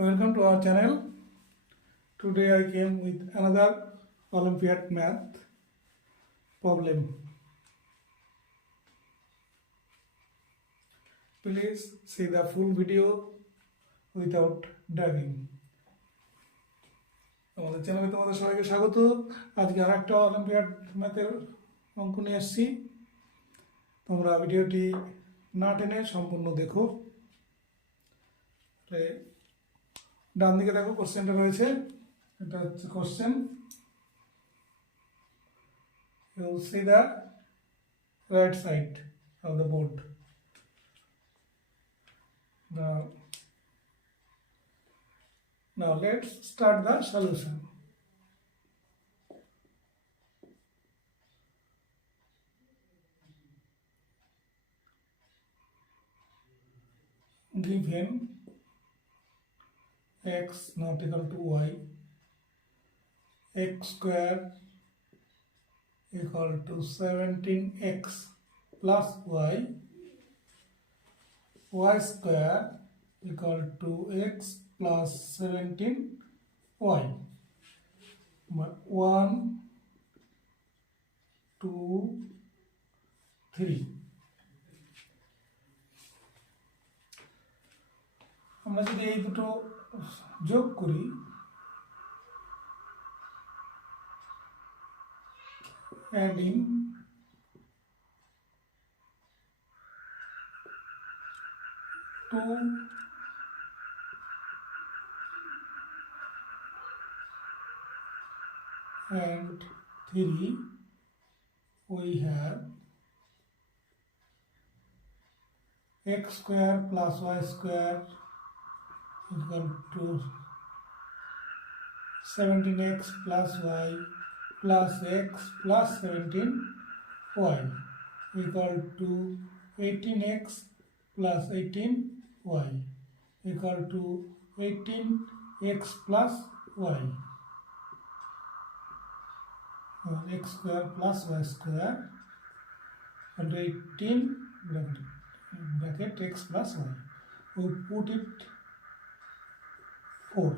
Welcome to our channel. Today I came with another Olympiad math problem. Please see the full video without dragging. আমাদের চ্যানেলে তোমাদের সবাইকে স্বাগত আজকে আর একটা অলিম্পিয়াড ম্যাথের অঙ্ক নিয়ে এসেছি তোমরা ভিডিওটি না টেনে সম্পূর্ণ দেখো ডান দিকে দেখো কোশ্চেনটা রয়েছে। এটা হচ্ছে question C the right side of the board now let's start the solution. Given x not equal to y, x square equal to 17x plus y, y square equal to x plus 17y. But 1, 2, 3. আমরা যদি এই দুটো যোগ করি adding two and three we have x square plus y square equal to 17x plus y plus x plus 17y equal to 18x plus 18y equal to 18x plus y. Or x square plus y square and 18 bracket, uh, bracket x plus y. We put it 4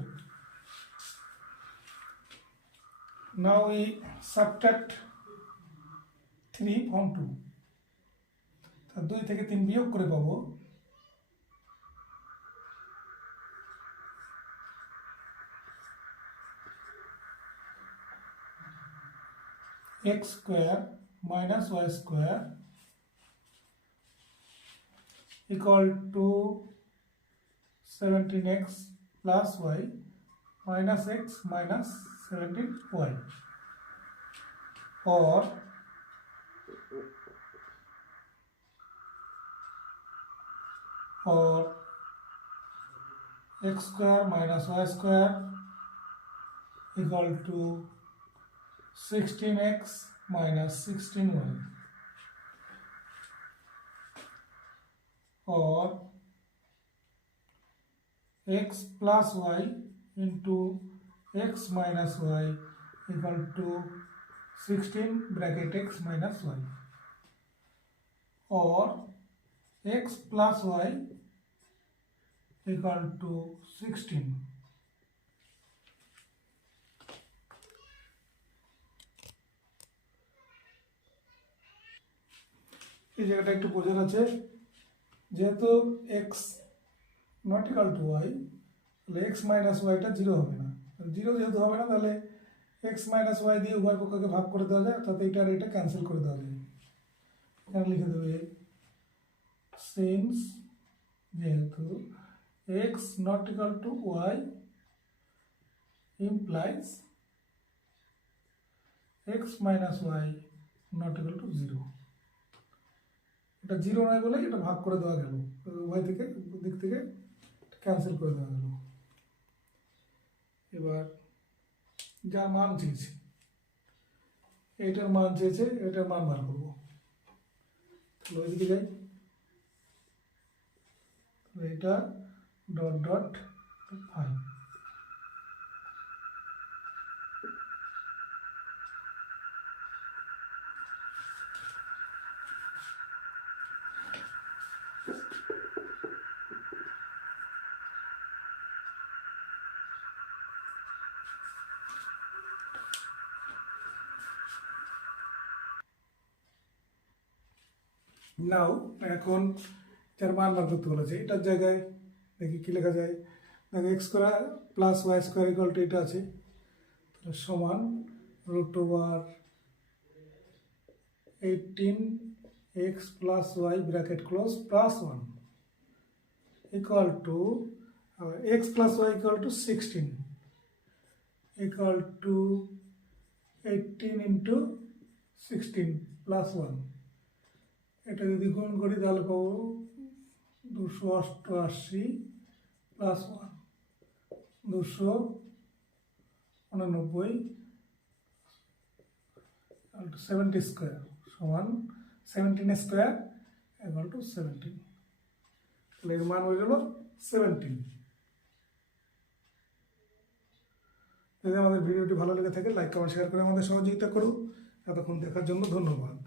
now we subtract 3 from 2 তা দুই থেকে তিন বিয়োগ করে পাবো x square minus y square equal to 17x plus y minus x minus 17y or or x square minus y square equal to 16x minus 16y or x plus y into x minus y equal to 16 bracket x minus y or x plus y equal to 16 এই জায়গাটা একটু বোঝার আছে যেহেতু x not equal to y তাহলে x minus ওয়াইটা zero হবে না। জিরো যেহেতু হবে না, তাহলে এক্স মাইনাস ওয়াই দিয়ে উভয় পক্ষকে ভাগ করে দেওয়া যায়, অর্থাৎ এইটা আর এটা ক্যান্সেল করে দেওয়া যায়। এখানে লিখে দেবে সিন্স যেহেতু x not equal to y implies x minus y not equal to 0 এটা জিরো নয় বলে এটা ভাগ করে দেওয়া গেল উভয় থেকে দিক থেকে ক্যান্সেল করে দেওয়া গেল এবার যা মান চেয়েছে, এইটার মান চেয়েছে, এটার মান বার করব। তাহলে ওইদিকে যাই। এটা ডট ডট ফাইভ নাও, এখন যার মান বার করতে বলেছে। এটার জায়গায় দেখি কী লেখা যায়। দেখো x square plus y square equal to এটা আছে। সমান root over eighteen x plus y bracket close plus one equal to x plus y equal to sixteen equal to eighteen into sixteen plus one এটা যদি গুণ করি তাহলে পাবো দুশো অষ্টআশি প্লাস ওয়ান দুশো উননব্বই সেভেন্টি স্কোয়ার সমান সেভেন্টিন স্কোয়ার এগারো টু সেভেন্টিন তাহলে এর মান হয়ে গেল সেভেন্টিন যদি আমাদের ভিডিওটি ভালো লেগে থাকে লাইক কমেন্ট শেয়ার করে আমাদের সহযোগিতা করুন। এতক্ষণ দেখার জন্য ধন্যবাদ।